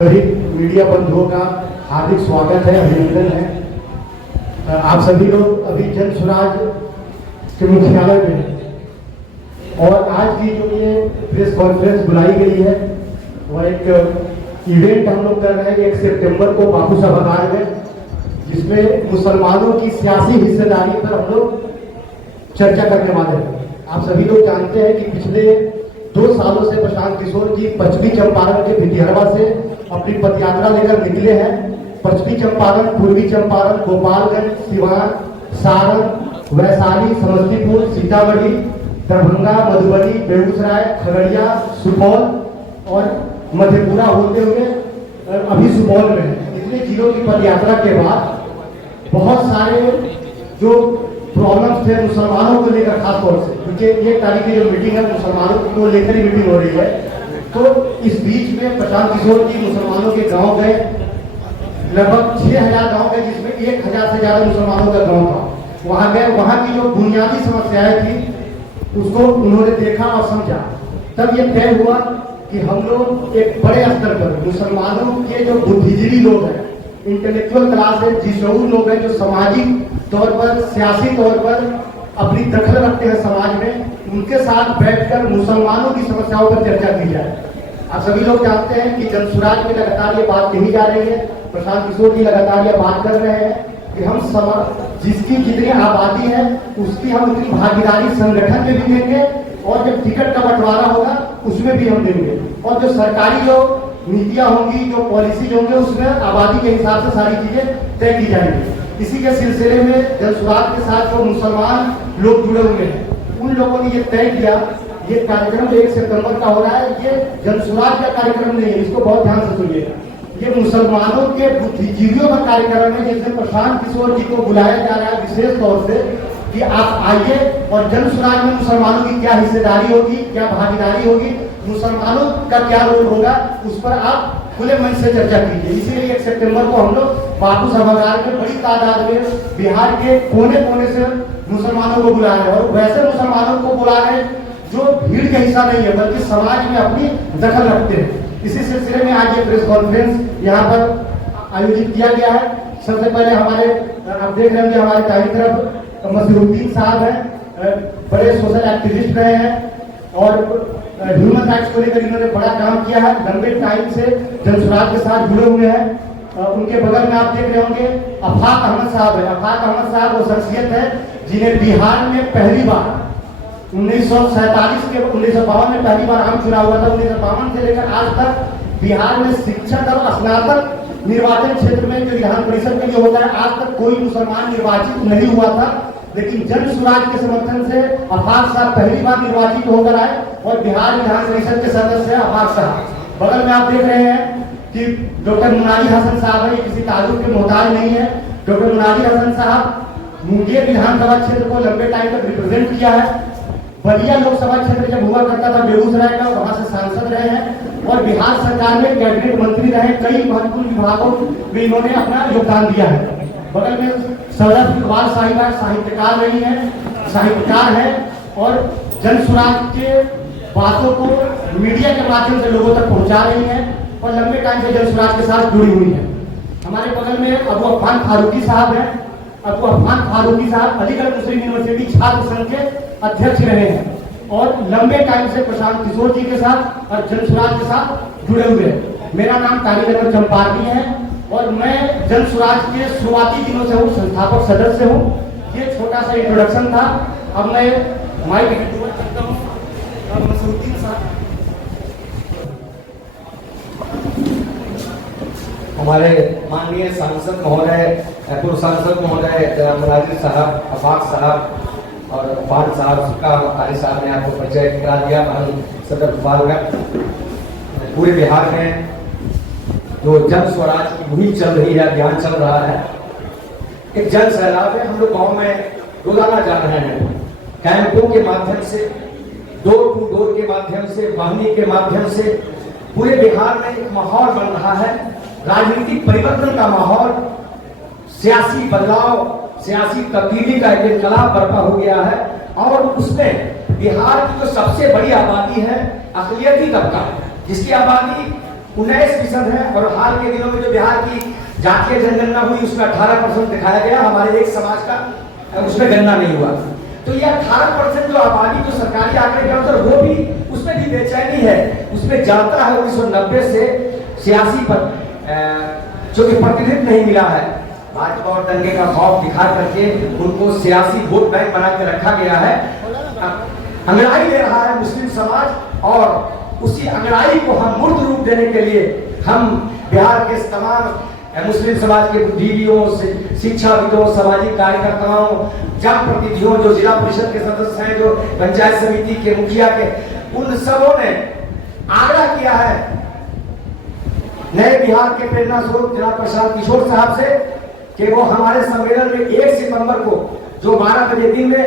सभी मीडिया बंधुओं का हार्दिक स्वागत है, अभिनंदन है। आप सभी लोग अभी जन स्वराज के मुख्यालय में हैं और आज की जो ये प्रेस कॉन्फ्रेंस बुलाई गई है वह एक इवेंट हम लोग कर रहे हैं 1 सितंबर को बापू सभागार में, जिसमें मुसलमानों की सियासी हिस्सेदारी पर हम लोग चर्चा करने वाले हैं। आप सभी लोग जानते हैं कि पिछले 2 सालों से प्रशांत किशोर जी पश्चिमी चंपारण के भितिहरवा से अपनी पदयात्रा लेकर निकले हैं। पश्चिमी चंपारण, पूर्वी चंपारण, गोपालगंज, सिवान, सारण, वैशाली, समस्तीपुर, सीतामढ़ी, दरभंगा, मधुबनी, बेगूसराय, खगड़िया, सुपौल और मधेपुरा होते हुए अभी सुपौल में है। इतने जिलों की पदयात्रा के बाद बहुत सारे जो प्रॉब्लम्स थे मुसलमानों को लेकर, खास तौर से क्योंकि 1 तारीख की जो मीटिंग है मुसलमानों को लेकर ही मीटिंग हो रही है, तो इस बीच में प्रशांत किशोर जी मुसलमानों के गांव गए। लगभग 6000 गांव गए, जिसमें 1000 से ज्यादा मुसलमानों का गांव था। वहां गए, वहां की जो बुनियादी समस्याएं थी उसको उन्होंने देखा और समझा। तब ये तय हुआ कि हम लोग एक बड़े स्तर पर मुसलमानों के जो बुद्धिजीवी लोग हैं, इंटेलेक्चुअल क्लास है, जिशऊर लोग हैं, जो सामाजिक तौर पर, सियासी तौर पर अपनी दखल रखते हैं समाज में, उनके साथ बैठकर मुसलमानों की समस्याओं पर चर्चा की जाए। आप सभी लोग जानते हैं कि जन स्वराज में लगातार ये बात कही जा रही है, प्रशांत किशोर जी लगातार ये बात कर रहे हैं कि हम जिसकी जितनी आबादी है उसकी हम उतनी भागीदारी संगठन में भी देंगे और जब टिकट का बंटवारा होगा उसमें भी हम देंगे, और जो सरकारी जो नीतियां होंगी, जो पॉलिसीज होंगे, उसमें आबादी के हिसाब से सारी चीजें तय की जाएंगी। इसी के सिलसिले में जन स्वराज के साथ जो मुसलमान लोग जुड़े हुए हैं उन लोगों ने ये तय किया, ये कार्यक्रम 1 सितंबर का हो रहा है, ये जन स्वराज का कार्यक्रम नहीं है, इसको बहुत ध्यान से सुनिएगा। ये मुसलमानों के बुद्धिजीवियों का कार्यक्रम है, जिसमें प्रशांत किशोर जी को बुलाया जा रहा है विशेष तौर से कि आप आइए और जन स्वराज में मुसलमानों की क्या हिस्सेदारी होगी, क्या भागीदारी होगी, मुसलमानों का क्या रोल होगा, उस पर आप खुले मन से चर्चा कीजिए। इसीलिए 1 सितंबर को हम लोग बापू सभागार में बड़ी तादाद में बिहार के कोने कोने से मुसलमानों को बुला रहे हैं, और वैसे मुसलमानों को बुला रहे हैं जो भीड़ का हिस्सा नहीं है बल्कि समाज में अपनी दखल रखते हैं। इसी सिलसिले में आज ये प्रेस कॉन्फ्रेंस यहाँ पर आयोजित किया गया है। सबसे पहले हमारे, आप देख रहे हैं हमारे दाहिनी तरफ मसरूद्दीन साहब हैं, बड़े सोशल एक्टिविस्ट रहे हैं और ह्यूमन राइट्स को लेकर इन्होंने बड़ा काम किया है, लंबे टाइम से जन स्वराज के साथ जुड़े हुए हैं। उनके बगल में आप देख रहे होंगे अफाक अहमद साहब है। अफाक अहमद साहब वो शख्सियत है जिन्हें बिहार में पहली बार 1952 में पहली बार आम चुनाव हुआ था। 1952 से लेकर आज तक बिहार में शिक्षक और स्नातक निर्वाचन क्षेत्र में जो विधान परिषद के लिए होता है, आज तक कोई मुसलमान निर्वाचित नहीं हुआ था, लेकिन जन स्वराज के समर्थन से अफाक साहब पहली बार निर्वाचित होकर आए और बिहार विधान परिषद के सदस्य है अफाक साहब। बगल में आप देख रहे हैं कि डॉक्टर मुनाजी हसन साहब है, ये किसी ताल्लुक के मोहताज नहीं है। डॉक्टर मुनाजी हसन साहब मुंगेर विधानसभा क्षेत्र को लंबे टाइम तक रिप्रेजेंट किया है। बलिया लोकसभा क्षेत्र जब हुआ करता था बेगूसराय का, वहां से सांसद रहे हैं और बिहार सरकार में कैबिनेट मंत्री रहे। कई महत्वपूर्ण विभागों में इन्होंने अपना योगदान दिया है। बगल में सौरभ इकबाल साहिबा साहित्यकार रही है, साहित्यकार है और जन स्वराज के बातों को मीडिया के माध्यम से लोगों तक पहुंचा रही है और लंबे टाइम से जन स्वराज के साथ जुड़ी हुई है। हमारे बगल में अबू अफान फारूकी साहब हैं। अबू अफान फारूकी साहब अलीगढ़ मुस्लिम यूनिवर्सिटी छात्र संघ के अध्यक्ष रहे हैं और लंबे टाइम से प्रशांत किशोर जी के साथ और जन स्वराज के साथ जुड़े हुए हैं। मेरा नाम कालीनगर चंपारनी है और मैं जन स्वराज के शुरुआती दिनों से हूँ, संस्थापक सदस्य हूँ। ये छोटा सा इंट्रोडक्शन था। अब मैं माइक हैंड ओवर करता हूँ मसरूद्दीन साहब। हमारे माननीय सांसद महोदय, पूर्व सांसद महोदय मुनाजी साहब, अफाक साहब और अफान साहब का कारी साहब ने आपको परिचय करा दिया। सदर गोपालगंज पूरे बिहार में जो जन स्वराज की मुहिम चल रही है, अभियान चल रहा है, एक जन सैलाब है। हम लोग गाँव में रोजाना जा रहे हैं, कैंपों के माध्यम से, डोर टू डोर के माध्यम से, वाहनी के माध्यम से पूरे बिहार में एक माहौल बन रहा है, राजनीतिक परिवर्तन का माहौल, सियासी बदलाव, सियासी तब्दीली का एक इनकलाब बर्पा हो गया है। और उसमें बिहार की जो सबसे बड़ी आबादी है अक़लियती तबका, जिसकी आबादी 19% है, और हाल के दिनों में जो बिहार की जातीय जनगणना हुई उसमें 18% दिखाया गया, हमारे एक समाज का उसमें गणना नहीं हुआ। तो ये 18% जो आबादी जो सरकारी आंकड़े के अनुसार, वो भी उसमें भी बेचैनी है। उसमें जाता है 1990 से 86 पर जो कि प्रतिनिधित्व नहीं मिला है। भाजपा और दंगे का खौफ दिखा करके उनको 86 वोट बैंक बना के रखा गया है। अंगड़ाई दे रहा है मुस्लिम समाज, और उसी अंगड़ाई को हम मूर्त रूप देने के लिए हम बिहार के तमाम मुस्लिम समाज के बुद्धिजीवियों, शिक्षाविदों, सामाजिक कार्यकर्ताओं, जनप्रतिनिधियों, जो जिला परिषद के सदस्य हैं, जो पंचायत समिति के मुखिया के, उन सबों ने आग्रह किया है नए बिहार के प्रेरणा स्रोत जिला प्रशांत किशोर साहब से कि वो हमारे सम्मेलन में 1 सितंबर को जो 12 बजे दिन में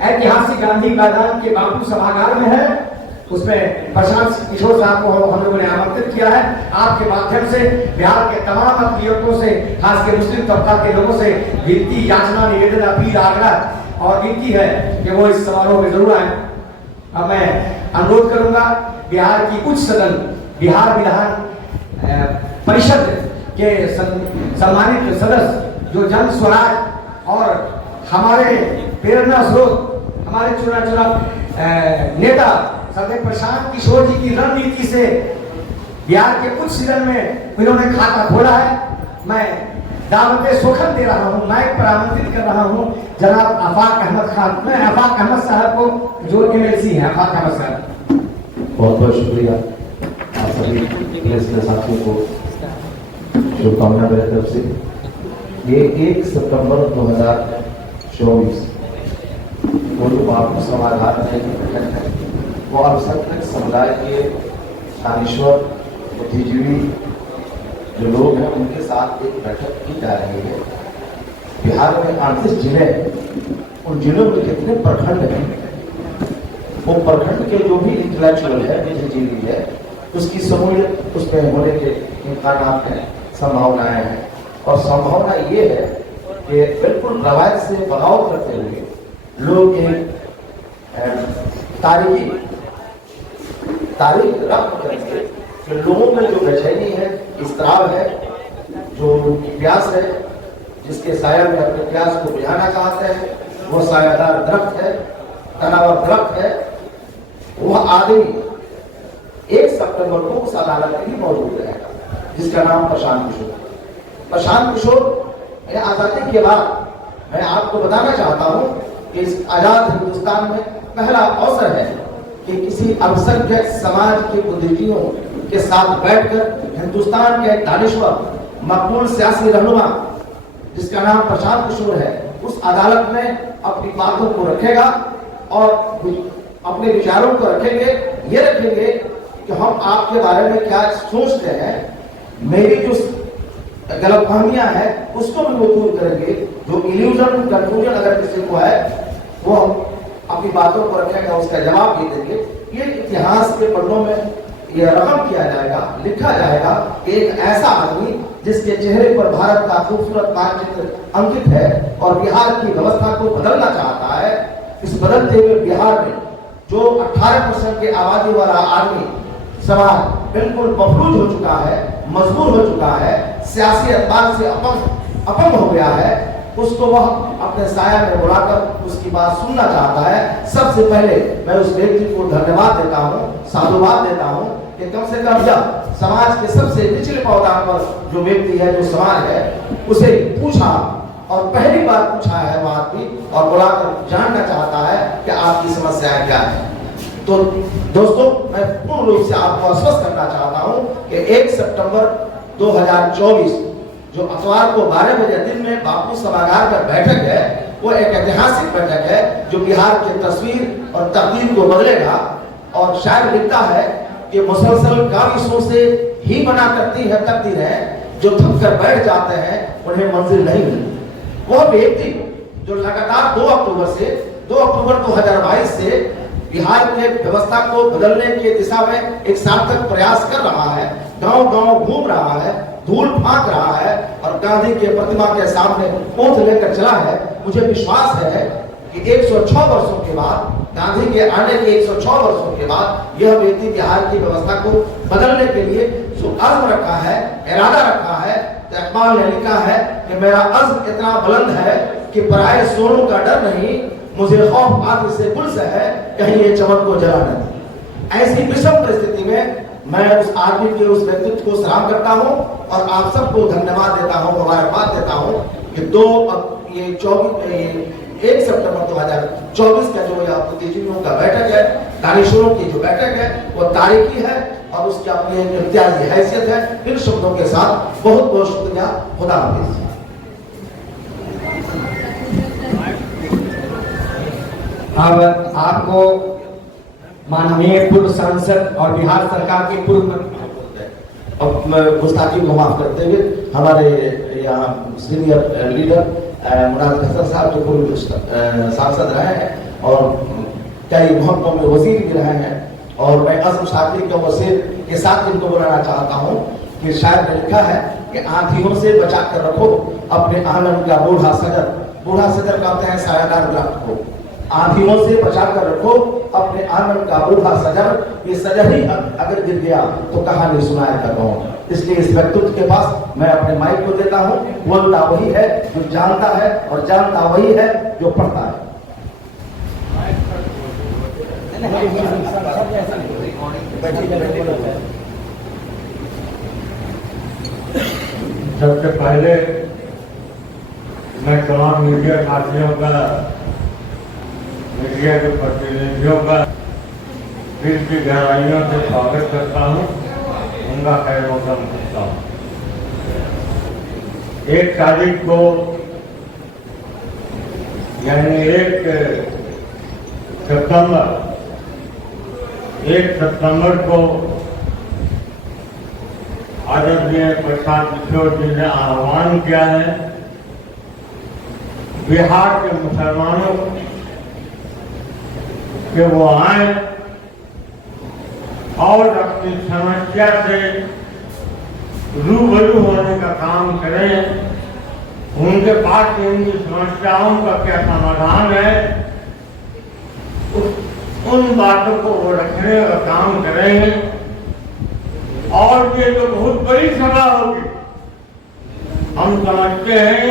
ऐतिहासिक गांधी मैदान के बापू सभागार में है, उसमें प्रशांत किशोर साहब को हम लोगों ने आमंत्रित किया है। आपके माध्यम से बिहार के तमाम अकलियतों से, खासकर मुस्लिम तबका के लोगों से विनती, याचना, निवेदन, अपील, आग्रह और विनती है कि वो इस समारोह में जरूर आए। अब मैं अनुरोध करूंगा बिहार की उच्च सदन, बिहार विधान परिषद के सम्मानित सदस्य जो जन स्वराज और हमारे प्रेरणा स्रोत, हमारे चुना नेता सदैव प्रशांत किशोर जी की रणनीति से बिहार के उच्च सदन में इन्होंने खाता खोला है। मैं दावत सोखन दे रहा हूँ, माइक पर आमंत्रित कर रहा हूँ जनाब आफाक अहमद खान। मैं आफाक अहमद साहब को जो MLC हैं, आफाक अहमद साहब। बहुत बहुत शुक्रिया आप सभी साथियों को, शुभकामना मेरे तरफ से। ये 1 सितंबर 2024 वो जो बापू सभागार में बैठक है, वो अल्पसंख्यक समुदाय के दानिश्वर, बुद्धिजीवी जो लोग हैं, उनके साथ एक बैठक की जा रही है। बिहार में 38 जिले, उन जिलों में कितने प्रखंड हैं, वो प्रखंड के जो भी इंटेलेक्चुअल है, बुद्धिजीवी है, उसकी समूलियत उसमें होने के इम्कानात हैं, संभावनाएं हैं। और संभावना ये है कि बिल्कुल रवायत से बगावत करते हुए लोग एक तारीख रख करके कि लोगों में जो बेचैनी है, इस्तराब है, जो प्यास है, जिसके साया में अपने प्यास को बुझाना चाहते हैं, वो सायादार दरख्त है, तनावर दरख्त है, वह आदमी 1 सितंबर को उस अदालत में ही मौजूद रहेगा, जिसका नाम प्रशांत किशोर। प्रशांत किशोर आजादी के बाद मैं आपको बताना चाहता हूं कि इस आजाद हिंदुस्तान में पहला अवसर है कि किसी अल्पसंख्यक समाज के बुद्धिजीवियों के साथ बैठकर हिंदुस्तान के दानिश्वर, मकबूल सियासी रहनुमा जिसका नाम प्रशांत किशोर है, उस अदालत में अपनी बातों को रखेगा और अपने विचारों को रखेंगे। ये रखेंगे कि हम आपके बारे में क्या सोचते हैं, मेरी जो गलतफहमियां हैं उसको भी वो दूर करेंगे। जो इल्यूजन, कंफ्यूजन अगर किसी को है, वो अपनी बातों को रखेगा, उसका जवाब भी देंगे। ये इतिहास के पन्नों में यह रकम किया जाएगा, लिखा जाएगा कि एक ऐसा आदमी जिसके चेहरे पर भारत का खूबसूरत मानचित्र अंकित है और बिहार की व्यवस्था को बदलना चाहता है। इस बदलते हुए बिहार में जो 18% की आबादी वाला आदमी समाज बिल्कुल मफलूज हो चुका है, मजबूर हो चुका है, सियासी एतबार से अपंग हो गया है, उसको वह अपने साया में बुलाकर उसकी बात सुनना चाहता है। सबसे पहले मैं उस व्यक्ति को धन्यवाद देता हूँ, साधुवाद देता हूँ कि कम से कम जब समाज के सबसे निचले पावदान पर जो व्यक्ति है, जो समाज है, उसे पूछा और पहली बार पूछा है वो आदमी और बुलाकर जानना चाहता है कि आपकी समस्याएं क्या है। तो दोस्तों, मैं पूर्ण रूप से आपको आश्वस्त करना चाहता हूं कि 1 सितंबर 2024 जो अतवार को 12 बजे दिन में बापू सभागार में बैठक है, वो एक ऐतिहासिक बैठक है जो बिहार की तस्वीर और तकदीर को बदलेगा। और शायद लिखता है कि मुसलसल काविशों से ही बना करती है तकदीर है, जो थक कर बैठ जाते हैं उन्हें मंजिल नहीं मिलती। वह व्यक्ति जो लगातार 2 अक्टूबर 2022 से बिहार के व्यवस्था को बदलने की दिशा में एक सार्थक प्रयास कर रहा है, गांव-गांव घूम रहा है, धूल फांक रहा है और गांधी के प्रतिमा के सामने पोंछ लेकर चला है। मुझे विश्वास है कि 106 वर्षों के बाद, गांधी के आने के 106 वर्षों के बाद, यह व्यक्ति बिहार की व्यवस्था को बदलने के लिए जो अज़्म रखा है, इरादा रखा है, तो इकबाल ने लिखा है कि मेरा अज़्म इतना बुलंद है कि पराए सोनों का डर नहीं, मुझे खौफ आग से गुल से है, कहीं ये चमक को जला न दे। ऐसी विषम परिस्थिति में मैं उस आदमी के उस व्यक्तित्व को सलाम करता हूँ और आप सबको धन्यवाद देता हूँ, मुबारकबाद देता हूँ कि 1 सितंबर 2024 का जो बुद्धिजीवियों का बैठक है, दानिशोरों की जो बैठक है, वो तारीखी है और उसकी अपनी इम्तियाजी हैसियत है। इन शब्दों के साथ बहुत बहुत शुक्रिया। खुदा हाफिज। अब आपको माननीय पूर्व सांसद और बिहार सरकार के पूर्व अब गुस्ताखी को माफ करते हुए हमारे यहाँ सीनियर लीडर मुराद हसन साहब जो पूर्व सांसद रहे हैं और कई महकमों में वजीर भी रहे हैं, और मैं अज़म शाकिर के वजीर के साथ इनको बुलाना चाहता हूँ कि शायद ने लिखा है कि आंधियों से बचा कर रखो अपने आंगन का बूढ़ा सजर कहते हैं सायादार दरख्त को। आंधियों से बचा कर रखो अपने आंगन का बूढ़ा सजर, ये सजर ही अगर गिर गया तो कहानी सुनाएगा कौन। इसलिए इस व्यक्तित्व के पास मैं अपने माइक को देता हूँ। बोलता वही है जो जानता है और जानता वही है जो पढ़ता है। सबसे पहले मैं तमाम मीडिया साथियों का, मीडिया के प्रतिनिधियों का दिल की गहराइयों से स्वागत करता हूँ, उनका खैर मौसम करता हूँ। 1 तारीख को यानी 1 सितंबर को आदरणीय प्रसाद किशोर जी ने आह्वान किया है बिहार के मुसलमानों कि वो आए और अपनी समस्या से रूबरू होने का काम करें। उनके पास उनकी समस्याओं का क्या समाधान है, उन बातों को वो रखने का काम करेंगे। और ये जो बहुत बड़ी सभा होगी, हम समझते हैं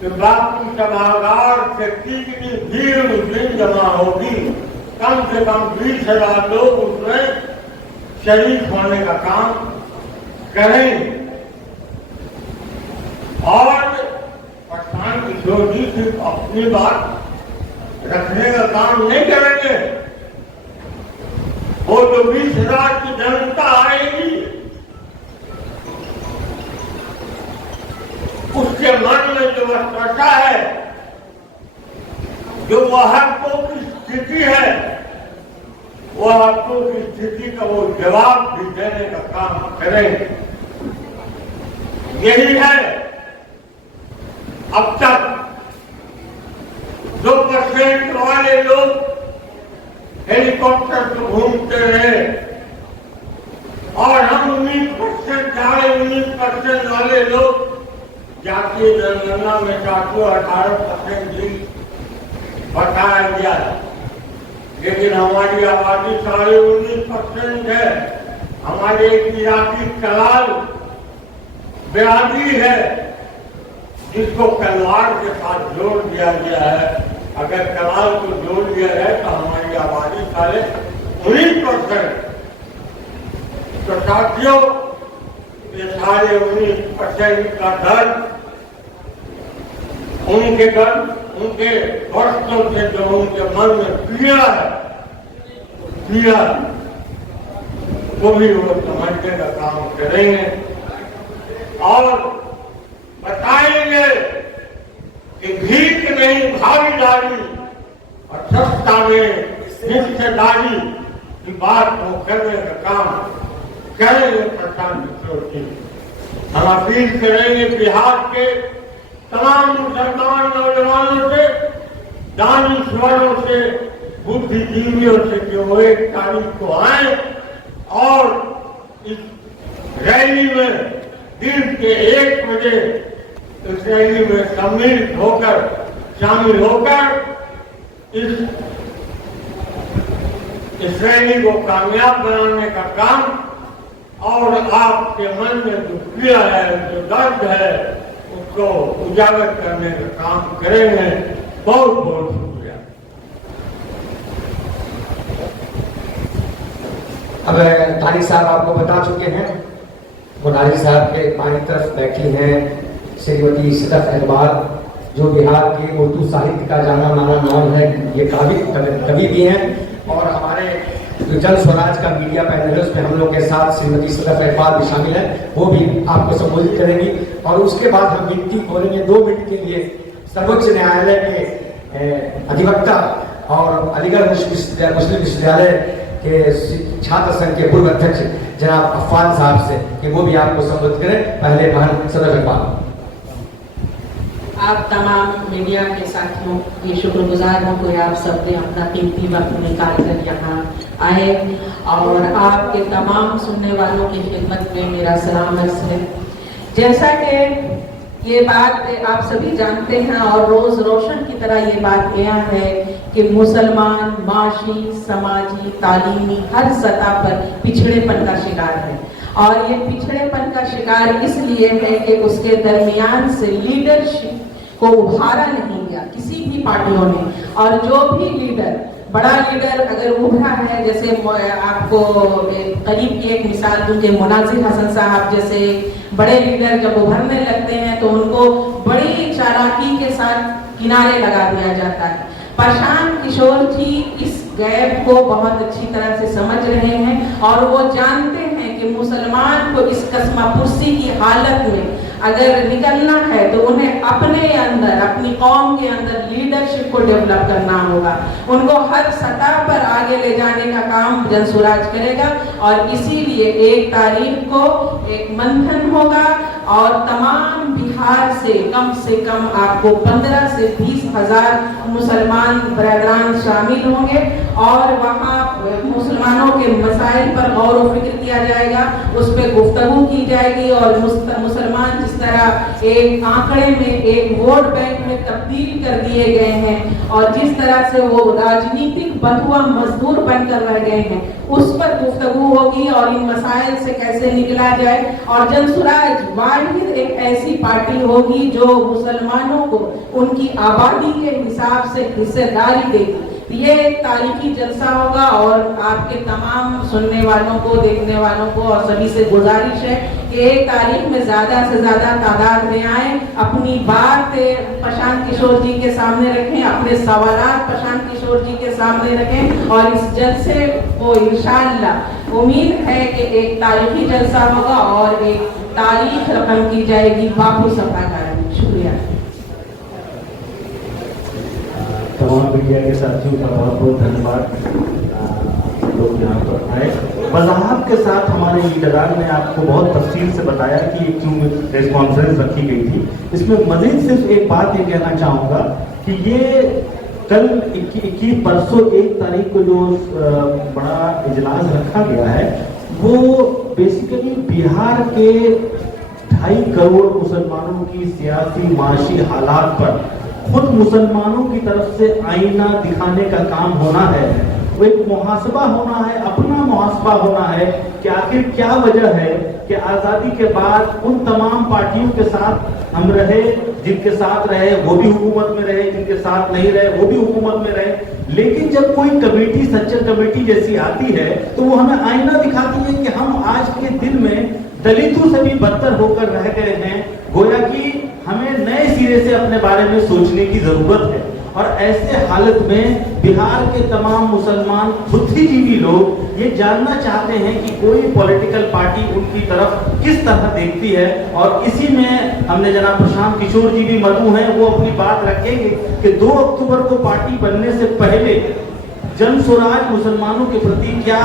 कि बाकी सभागार से कितनी भीड़ उस दिन जमा होगी, कम से कम 20,000 लोग उसमें शरीक होने का काम करें। और प्रशांत किशोर जी सिर्फ अपनी बात रखने का काम नहीं करेंगे, वो जो 20,000 की जनता आएगी उसके मन में जो वस्तुता है, जो वह हकों की स्थिति है, वह हकों की स्थिति का वो जवाब भी देने का काम करेंगे। यही है अब तक 2% वाले लोग हेलीकॉप्टर से घूमते रहे और हम 19% वाले लोग जातीय जनगणना में 18% भी बताया गया है। लेकिन हमारी आबादी 19.5% है। हमारे एक इलाकी कलाल बिरादरी है जिसको कलवार के साथ जोड़ दिया गया है। अगर कलाल को जोड़ दिया जाए तो हमारी आबादी 19%। तो साथियों, ये 19% का दर उनके वर्षों से जो उनके मन में पीड़ा है, वो भी वो समझने का काम करेंगे और बताएंगे कि भीख नहीं भागीदारी और सत्ता में हिस्सेदारी की बात को करने का काम करेंगे। प्रशांत किशोर जी, हम अपील करेंगे बिहार के तमाम मुसलमान नौजवानों से, दानिश्वरों से, बुद्धिजीवियों से कि वो 1 तारीख को आए और इस रैली में दिन के 1 बजे इस रैली में शामिल होकर इस रैली को कामयाब बनाने का काम और आपके मन में जो पीड़ा है, जो दर्द है, उसको उजागर करने का काम करेंगे। बहुत बहुत शुक्रिया। अब तारी साहब आपको बता चुके हैं, मुनारी साहब के बाईं तरफ बैठी हैं श्रीमती सदफ इकबाल, जो बिहार के उर्दू साहित्य का जाना माना नाम है। ये कवि भी हैं और हमारे जो जन स्वराज का मीडिया पैनल है उसमें हम लोग के साथ श्रीमती सदफ इकबाल भी शामिल है, वो भी आपको संबोधित करेंगी। और उसके बाद हम गिनती खोलेंगे 2 मिनट के लिए सर्वोच्च न्यायालय के अधिवक्ता और अलीगढ़ मुस्लिम विश्वविद्यालय के छात्र संघ के पूर्व अध्यक्ष जनाब अफान साहब से कि वो भी आपको संबोधित करें। पहले बहन सदफ इकबाल। आप तमाम मीडिया के साथियों की शुक्रगुजार हूँ कि आप सबने अपना कीमती वक्त निकाल कर यहाँ आए और आपके तमाम सुनने वालों की खिदमत में मेरा सलाम अर्ज़ है। जैसा कि ये बात आप सभी जानते हैं और रोज रोशन की तरह ये बात यह है कि मुसलमान माशी, समाजी, तालीमी हर सतह पर पिछड़ेपन का शिकार है और ये पिछड़ेपन का शिकार इसलिए है कि उसके दरमियान से लीडरशिप को उभारा नहीं गया किसी भी पार्टियों ने। और जो भी लीडर, बड़ा लीडर अगर उभरा है, जैसे आपको करीब की एक मिसाल दूं कि मुनाजिर हसन साहब जैसे बड़े लीडर जब उभरने लगते हैं तो उनको बड़ी चालाकी के साथ किनारे लगा दिया जाता है। प्रशांत किशोर जी इस गैप को बहुत अच्छी तरह से समझ रहे हैं और वो जानते हैं कि मुसलमान को इस कस्मापुर्सी की हालत में अगर निकलना है तो उन्हें अपने अंदर, अपनी कौम के अंदर लीडरशिप को डेवलप करना होगा। उनको हर सतह पर आगे ले जाने का काम जनसुराज करेगा और इसीलिए 1 तारीख को एक मंथन होगा और तमाम बिहार से कम आपको 15 से 20 हजार मुसलमान बरदरान शामिल होंगे और वहाँ मुसलमानों के मसाइल पर गौर व फिक्र किया जाएगा, उस पर गुफ्तगू की जाएगी और मुसलमान जिस तरह एक आंकड़े में, एक वोट बैंक में तब्दील कर दिए गए हैं और जिस तरह से वो राजनीतिक बंधुआ मजदूर बनकर रह गए हैं, उस पर गुफ्तगू होगी और इन मसाइल से कैसे निकला जाए। और जनसुराज वाहिद एक ऐसी पार्टी होगी जो मुसलमानों को उनकी आबादी के हिसाब से हिस्सेदारी देगी। ये एक तारीखी जलसा होगा और आपके तमाम सुनने वालों को, देखने वालों को और सभी से गुजारिश है कि 1 तारीख में ज्यादा से ज्यादा तादाद में आए, अपनी बात प्रशांत किशोर जी के सामने रखें, अपने सवालात प्रशांत किशोर जी के सामने रखें और इस जलसे को इंशाअल्लाह उम्मीद है कि एक तारीखी जलसा होगा और एक तारीख रकम की जाएगी बापू सभागार में। शुक्रिया। तमाम मीडिया के साथियों का बहुत बहुत धन्यवाद। लोग यहाँ पर आए, वजाहत के साथ हमारे लीडरान ने आपको बहुत तफसील से बताया कि क्यों प्रेस कॉन्फ्रेंस रखी गई थी। इसमें मजीद सिर्फ एक बात ये कहना चाहूँगा कि ये कल परसों 1 तारीख को जो बड़ा इजलास रखा गया है वो बेसिकली बिहार के 2.5 करोड़ मुसलमानों की सियासी माशी हालात पर खुद मुसलमानों की तरफ से आईना दिखाने का काम होना है। वो एक मुहासबा होना है, अपना मुहासबा होना है कि आखिर क्या वजह है कि आज़ादी के बाद उन तमाम पार्टियों के साथ हम रहे, जिनके साथ रहे वो भी हुकूमत में रहे, जिनके साथ नहीं रहे वो भी हुकूमत में रहे, लेकिन जब कोई कमेटी, सच्चर कमेटी जैसी आती है तो वो हमें आईना दिखाती है कि हम आज के दिन में दलितों से भी बदतर होकर रह गए हैं। गोया कि हमें नए सिरे से अपने बारे में सोचने की जरूरत है। और ऐसे हालत में बिहार के तमाम मुसलमान बुद्धिजीवी लोग ये जानना चाहते हैं कि कोई पॉलिटिकल पार्टी उनकी तरफ किस तरह देखती है। और इसी में हमने जनाब प्रशांत किशोर जी भी मधु हैं, वो अपनी बात रखेंगे कि 2 अक्टूबर को पार्टी बनने से पहले जन स्वराज मुसलमानों के प्रति क्या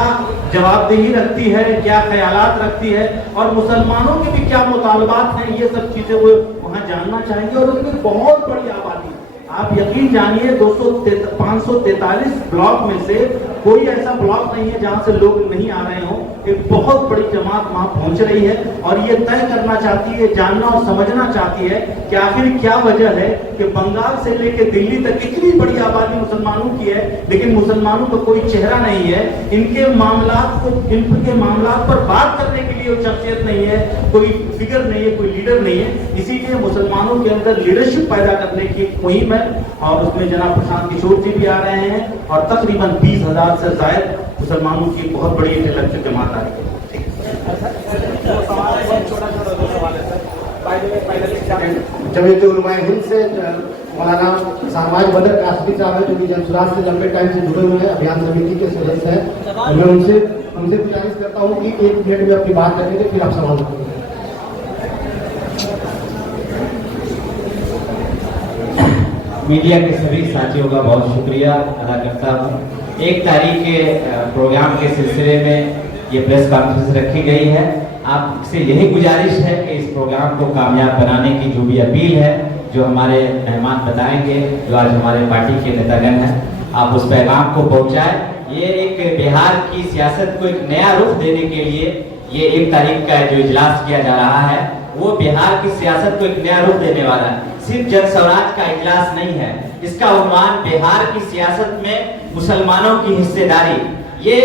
जवाबदेही रखती है, क्या ख्यालात रखती है और मुसलमानों के भी क्या मुतालबात हैं, ये सब चीजें वो वहाँ जानना चाहेंगे। और उसमें बहुत बड़ी आबादी, आप यकीन जानिए 543 ब्लॉक में से कोई ऐसा ब्लॉक नहीं है जहां से लोग नहीं आ रहे हों। एक बहुत बड़ी जमात वहां पहुंच रही है और ये तय करना चाहती है, जानना और समझना चाहती है कि आखिर क्या वजह है कि बंगाल से लेकर दिल्ली तक इतनी बड़ी आबादी मुसलमानों की है लेकिन मुसलमानों का कोई चेहरा नहीं है। इनके मामलात पर बात करने के लिए कोई शख्सियत नहीं है, कोई फिगर नहीं है, कोई लीडर नहीं है। इसीलिए मुसलमानों के अंदर लीडरशिप पैदा करने की एक मुहिम है और उसमें जनाब प्रशांत किशोर जी भी आ रहे हैं और तकरीबन 20,000 से ज्यादा मुसलमानों की बहुत बड़ी इंटेलेक्चुअल जमात आ रही है। जमीयत उलमा हिंद से मौलाना सामाज बदर कासमी साहब है, जो कि जनसुराज से लंबे टाइम से जुड़े हुए हैं, अभियान समिति के सदस्य हैं। और मैं उनसे गुजारिश करता हूँ कि 1 मिनट में अपनी बात करेंगे, फिर आप सवाल करेंगे। मीडिया के सभी साथियों का बहुत शुक्रिया अदा करता हूँ। 1 तारीख के प्रोग्राम के सिलसिले में ये प्रेस कॉन्फ्रेंस रखी गई है। आपसे यही गुजारिश है कि इस प्रोग्राम को कामयाब बनाने की जो भी अपील है, जो हमारे मेहमान बताएंगे, जो आज हमारे पार्टी के नेतागण हैं, आप उस पैगाम को पहुंचाएं। ये एक बिहार की सियासत को एक नया रुख देने के लिए ये 1 तारीख का जो इजलास किया जा रहा है, वो बिहार की सियासत को एक नया रुख देने वाला है। सिर्फ जन स्वराज का इजलास नहीं है, इसका उन्वान बिहार की सियासत में मुसलमानों की हिस्सेदारी। ये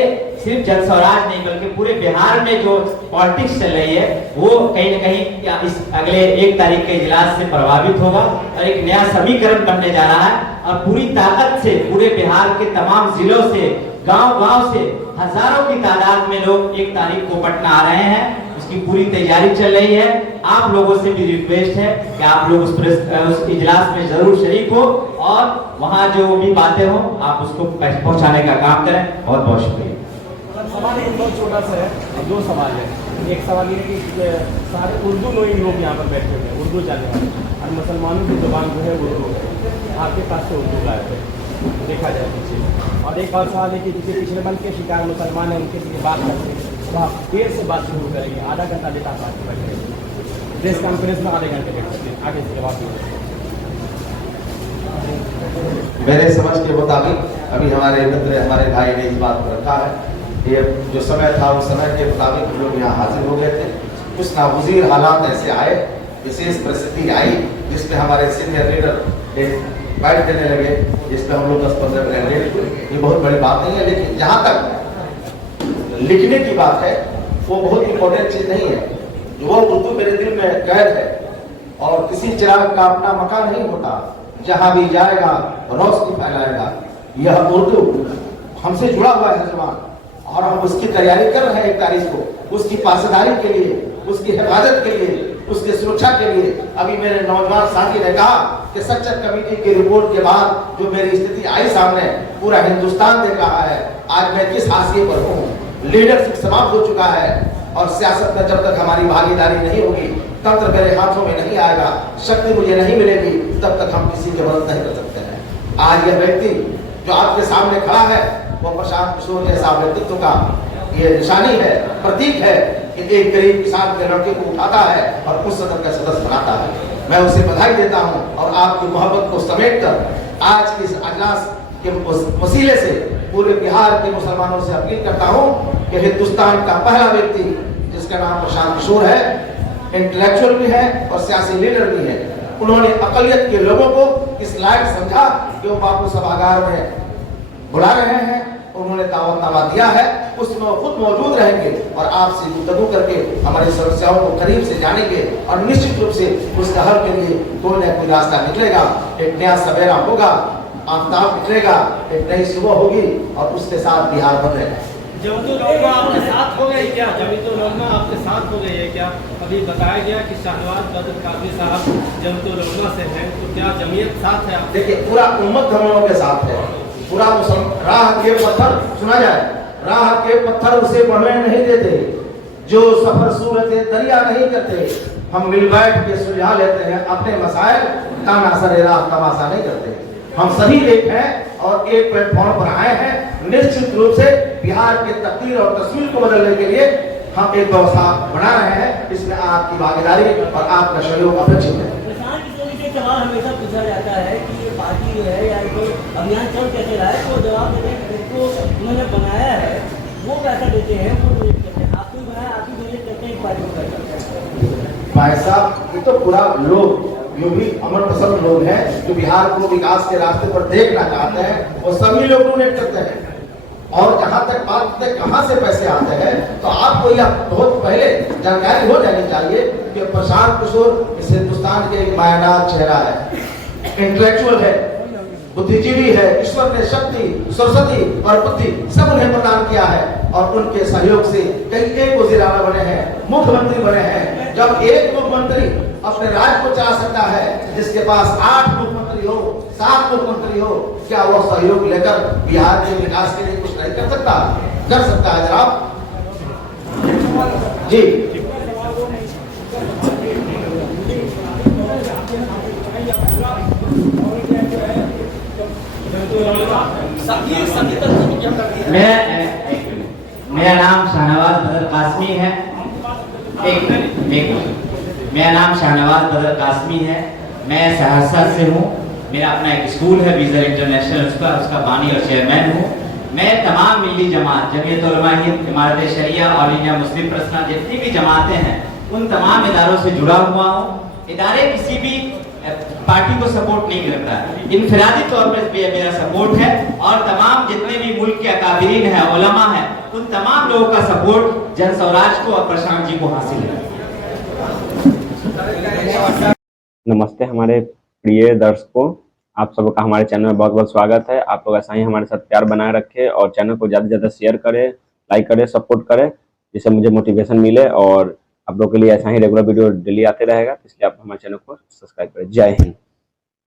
सिर्फ जन स्वराज नहीं बल्कि पूरे बिहार में जो पॉलिटिक्स चल रही है वो कहीं न कहीं इस अगले 1 तारीख के इजलास से प्रभावित होगा और एक नया समीकरण बनने जा रहा है। और पूरी ताकत से पूरे बिहार के तमाम जिलों से, गांव-गांव से हजारों की तादाद में लोग 1 तारीख को पटना आ रहे हैं। उसकी पूरी तैयारी चल रही है। आप लोगों से भी रिक्वेस्ट है कि आप लोग उस इजलास में जरूर शरीक हो और वहाँ जो भी बातें हो आप उसको पहुँचाने का काम करें। बहुत बहुत शुक्रिया। सवाल एक बहुत छोटा सा है, 2 सवाल है। एक सवाल ये है कि सारे उर्दू नोइंग लोग यहाँ पर बैठे हुए हैं, उर्दू जानने वाले, और मुसलमानों की जुबान जो है उर्दू है। आपके पास से उर्दू गायब है, देखा जाए पीछे। और एक और सवाल है कि जैसे पिछले बंद के शिकार मुसलमान हैं, उनके लिए बात करते हैं तो आप देर से बात शुरू करेंगे, आधा घंटा लेता बात करेंगे, प्रेस कॉन्फ्रेंस में आधे घंटे बैठ सकते हैं, आगे से जवाब दीजिए। मेरे समझ के मुताबिक अभी हमारे मित्र, हमारे भाई ने इस बात को रखा है। ये जो समय था उस समय के मुताबिक हम लोग यहाँ हाजिर हो गए थे। कुछ नागुज़ीर हालात ऐसे आए, विशेष परिस्थिति आई जिसमें हमारे सीनियर लीडर एक बाइट देने लगे, जिसमें हम लोग 10-15 मिनट लेट हुए। ये बहुत बड़ी बात नहीं है, लेकिन जहाँ तक लिखने की बात है वो बहुत इंपॉर्टेंट चीज नहीं है। वो उर्दू मेरे दिल में कैद है और किसी चिराग का अपना मकान नहीं होता, जहाँ भी जाएगा रोशनी फैलाएगा। यह उर्दू हमसे जुड़ा हुआ है जवान, और हम उसकी तैयारी कर रहे हैं 1 तारीख को, उसकी पासदारी के लिए, उसकी हिफाजत के लिए, उसकी सुरक्षा के लिए। अभी मेरे नौजवान साथी ने कहा कि सच्चर कमेटी की रिपोर्ट के बाद जो मेरी स्थिति आई सामने, पूरा हिंदुस्तान देख रहा है आज मैं किस हाशिए पर हूँ। लीडरशिप समाप्त हो चुका है और सियासत में जब तक हमारी भागीदारी नहीं होगी, तंत्र मेरे हाथों में नहीं आएगा, शक्ति मुझे नहीं मिलेगी, तब तक हम किसी के मदद नहीं कर सकते हैं। आज यह व्यक्ति जो आपके सामने खड़ा है वो प्रशांत किशोर जैसा व्यक्तित्व का ये निशानी है, प्रतीक है कि एक गरीब किसान के लड़के को उठाता है और उस सदन का सदस्य बनाता है। मैं उसे बधाई देता हूं और आपकी मोहब्बत को समेटकर आज के इस अजलास के वसीले से पूरे बिहार के मुसलमानों से अपील करता हूं कि हिंदुस्तान का पहला व्यक्ति जिसका नाम प्रशांत किशोर है, इंटेलेक्चुअल भी है और सियासी लीडर भी है। उन्होंने अकलियत के लोगों को इस लायक समझा कि वो बापू सभागार में बुला रहे हैं, उन्होंने दावतनामा दिया है, उसमें वो खुद मौजूद रहेंगे और आपसे गुफ्तगू करके हमारी समस्याओं को करीब से जानेंगे और निश्चित रूप से उसका हल के लिए कोई न कोई रास्ता निकलेगा। एक नया सवेरा होगा, आफ्ताब निकलेगा, एक नई सुबह होगी और उसके साथ बिहार बनेगा। जमीयत आपके साथ हो गई क्या? जमीयत आपके साथ हो गई है क्या? अभी बताया गया कि शाहनवाज बदर कादरी साहब जमीयत से हैं, तो क्या जमीयत साथ है? देखिए, पूरा उम्मत हम लोगों के साथ है। पूरा राह के पत्थर, सुना जाए, राह के पत्थर उसे बढ़ने नहीं देते जो सफर सूरत दरिया नहीं करते। हम मिल बैठ के सुलझा लेते हैं अपने मसाइल, ताना सरे राह तमाशा नहीं करते। हम सभी एक हैं और एक प्लेटफॉर्म पर आए हैं। निश्चित रूप से बिहार के तकदीर और तस्वीर को बदलने के लिए हम एक व्यवस्था बना रहे हैं। इसमें आपकी भागीदारी और आपका सहयोग अपेक्षित है। सवाल हमेशा पूछा जाता है कि ये पार्टी जो है या कोई अभियान चल कैसे रहा है, तो जवाब देते हैं जिनको उन्होंने बनाया है वो पैसा देते हैं, वो डोनेट करते हैं। आपको बनाया, आप ही डोनेट करते हैं, पार्टी को करते हैं। भाई साहब, ये तो पूरा लोग जो भी अमर पसंद लोग हैं, जो बिहार को विकास के रास्ते पर देखना चाहते हैं, वो सभी लोग डोनेट करते हैं। और जहां तक बात है कहां से पैसे आते हैं, तो आपको यह बहुत पहले जानकारी हो जानी चाहिए कि प्रशांत किशोर इस हिंदुस्तान के एक मायानाथ चेहरा है, इंटेलेक्चुअल है, बुद्धिजीवी है। ईश्वर ने शक्ति, सरस्वती और बुद्धि सब उन्हें प्रदान किया है और उनके सहयोग से कई एक वजीर आला बने हैं, मुख्यमंत्री बने हैं। जब एक मुख्यमंत्री अपने राज्य को चला सकता है, जिसके पास 8 मुख्यमंत्री हो, 7 मुख्यमंत्री हो, क्या वह सहयोग लेकर बिहार के विकास के लिए कुछ नहीं कर सकता? कर सकता है जनाब जी। मेरा नाम शाहनवाज बदर कासमी है। मेरा नाम शाहनवाज बदर कासमी है। मैं सहरसा से हूँ। मेरा अपना एक स्कूल है बीजर इंटरनेशनल, उसका बानी और चेयरमैन हूँ। मैं तमाम मिली जमात, जमीयत उलमा हिंद, इमारत शरिया और इंडिया मुस्लिम पर्सनल, जितनी भी जमातें हैं उन तमाम इदारों से जुड़ा हुआ हूँ। इदारे किसी भी पार्टी को सपोर्ट नहीं करता, इनफरादी तौर पर मेरा सपोर्ट है और तमाम जितने भी मुल्क के अकाबिरीन है, उलमा है, उन तमाम लोगों का सपोर्ट जन स्वराज को और प्रशांत जी को हासिल है। नमस्ते हमारे प्रिय दर्शकों, आप सबका हमारे चैनल में बहुत बहुत स्वागत है। आप लोग ऐसा ही हमारे साथ प्यार बनाए रखें और चैनल को ज़्यादा से ज़्यादा शेयर करें, लाइक करें, सपोर्ट करें, जिससे मुझे मोटिवेशन मिले और आप लोगों के लिए ऐसा ही रेगुलर वीडियो डेली आते रहेगा। इसलिए आप हमारे चैनल को सब्सक्राइब करें। जय हिंद।